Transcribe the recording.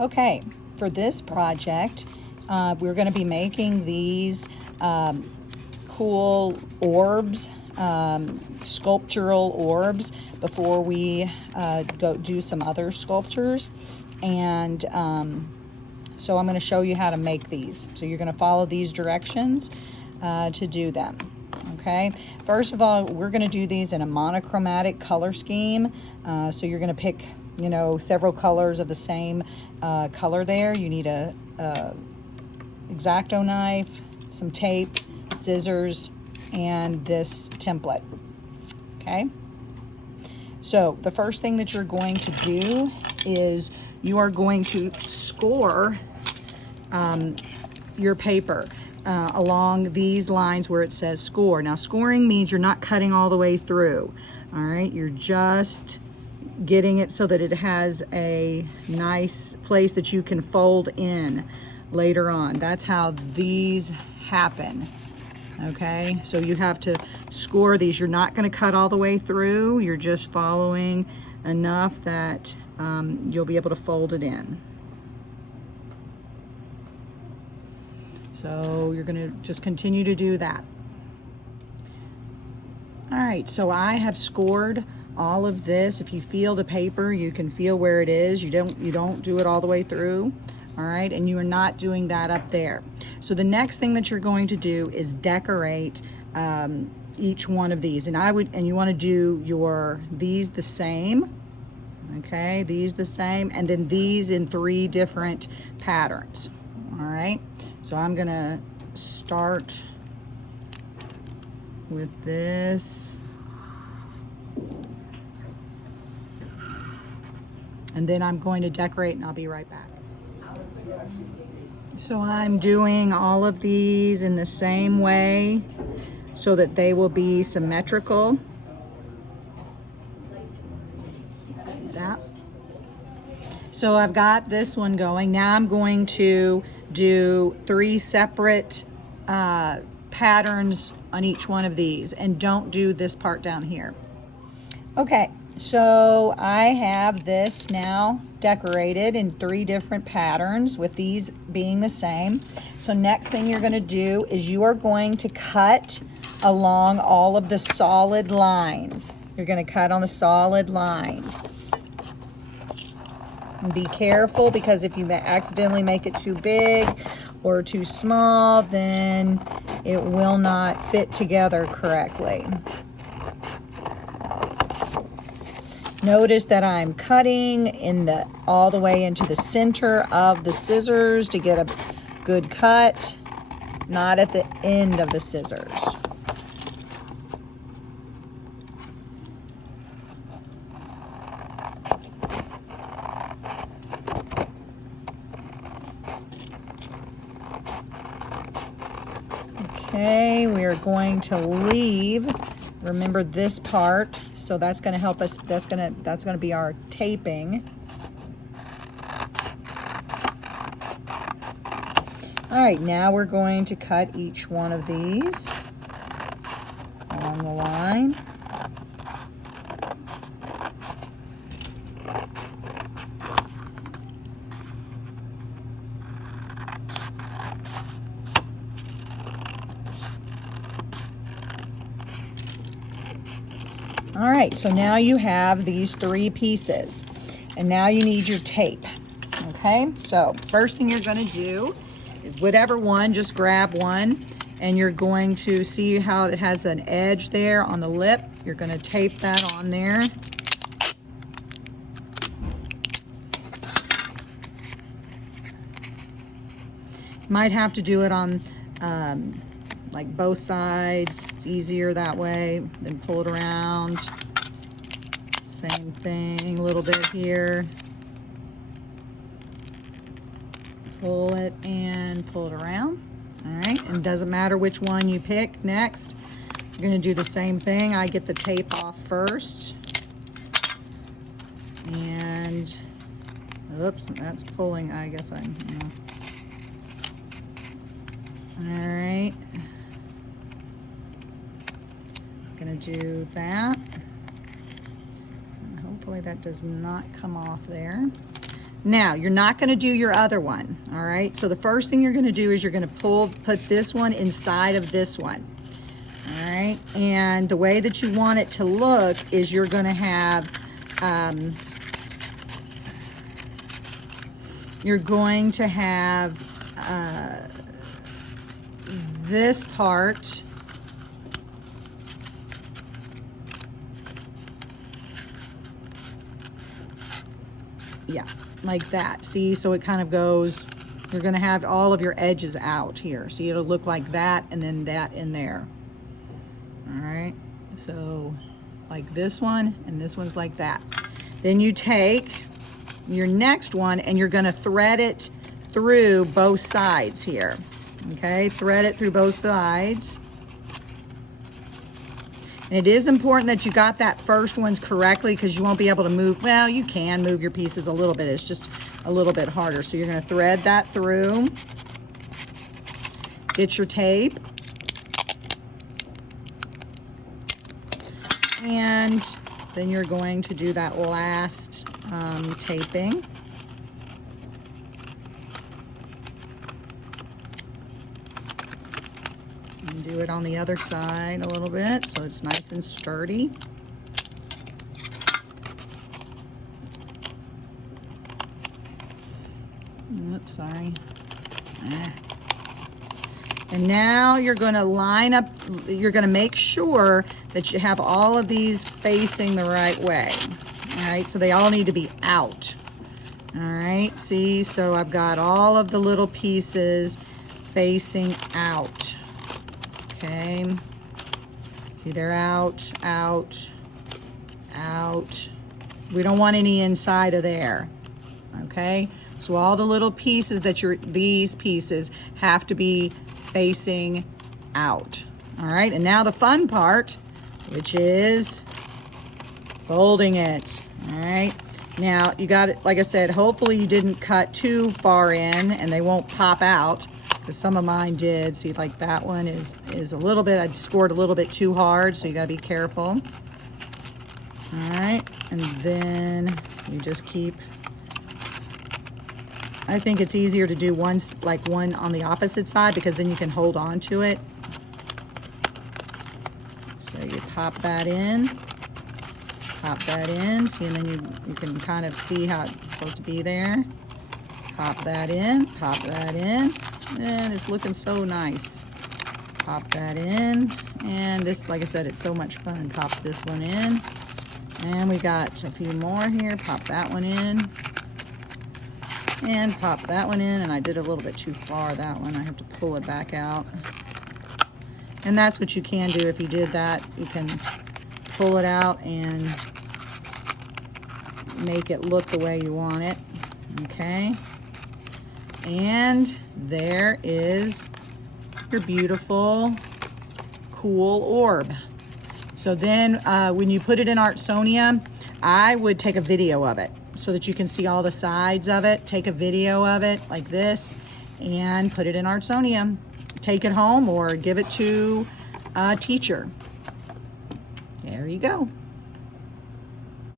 Okay, for this project, we're going to be making these cool orbs, sculptural orbs, before we go do some other sculptures. And so I'm going to show you how to make these. So you're going to follow these directions to do them. Okay, first of all, we're going to do these in a monochromatic color scheme. So you're going to pick, you know, several colors of the same color there. You need a X-Acto knife, some tape, scissors, and this template. Okay, so the first thing that you're going to do is you are going to score your paper along these lines where it says score. Now, scoring means you're not cutting all the way through. All right, you're just getting it so that it has a nice place that you can fold in later on. That's how these happen. Okay, so you have to score these. You're not going to cut all the way through. You're just following enough that you'll be able to fold it in. So you're going to just continue to do that. All right, so I have scored all of this. If you feel the paper, you can feel where it is. You don't do it all the way through. All right, and you are not doing that up there. So the next thing that you're going to do is decorate each one of these. And you want to do these the same. Okay, these the same, and then these in 3 different patterns. All right, so I'm gonna start with this, and then I'm going to decorate, and I'll be right back. So I'm doing all of these in the same way so that they will be symmetrical. That. So I've got this one going. Now I'm going to do 3 separate patterns on each one of these, and don't do this part down here. Okay, so I have this now decorated in 3 different patterns, with these being the same. So next thing you're going to do is you are going to cut along all of the solid lines. You're going to cut on the solid lines. And be careful, because if you accidentally make it too big or too small, then it will not fit together correctly. Notice that I'm cutting all the way into the center of the scissors to get a good cut, not at the end of the scissors. Okay, we are going to leave, remember this part, so that's going to help us, that's going to be our taping. All right, now we're going to cut each one of these along the line. All right, so now you have these 3 pieces, and now you need your tape. Okay, so first thing you're going to do is whatever one, just grab one, and you're going to see how it has an edge there on the lip. You're going to tape that on there. You might have to do it on like both sides. It's easier that way. Then pull it around. Same thing, a little bit here. Pull it and pull it around. All right, and it doesn't matter which one you pick next. You're gonna do the same thing. I get the tape off first. And, oops, that's pulling, I guess I, All right. Gonna do that. And hopefully that does not come off there. Now, you're not gonna do your other one, all right? So the first thing you're gonna do is you're gonna put this one inside of this one, all right? And the way that you want it to look is you're gonna have, this part, yeah, like that. See, so it kind of goes, you're gonna have all of your edges out here. See, it'll look like that and then that in there. All right, so like this one and this one's like that. Then you take your next one and you're gonna thread it through both sides here. Okay, thread it through both sides. And it is important that you got that first ones correctly because you won't be able to move. Well, you can move your pieces a little bit. It's just a little bit harder. So you're gonna thread that through. Get your tape. And then you're going to do that last taping. And do it on the other side a little bit so it's nice and sturdy. Oops, sorry. And now you're going to line up, you're going to make sure that you have all of these facing the right way. All right, so they all need to be out. All right, see, so I've got all of the little pieces facing out. Okay, see, they're out, out, out. We don't want any inside of there. Okay, so all the little pieces that these pieces have to be facing out. All right, and now the fun part, which is folding it. All right, now you got it, like I said, hopefully you didn't cut too far in and they won't pop out, because some of mine did. See, like that one is a little bit, I scored a little bit too hard, so you gotta be careful. All right, and then you just keep, I think it's easier to do one on the opposite side because then you can hold on to it. So you pop that in, see, and then you can kind of see how it's supposed to be there. Pop that in, and it's looking so nice. Pop that in, and this, like I said, it's so much fun. Pop this one in, and we got a few more here. Pop that one in. And pop that one in, and I did a little bit too far, that one. I have to pull it back out. And that's what you can do if you did that. You can pull it out and make it look the way you want it. Okay. And there is your beautiful, cool orb. So then when you put it in Artsonia, I would take a video of it so that you can see all the sides of it. Take a video of it like this and put it in Artsonia. Take it home or give it to a teacher. There you go.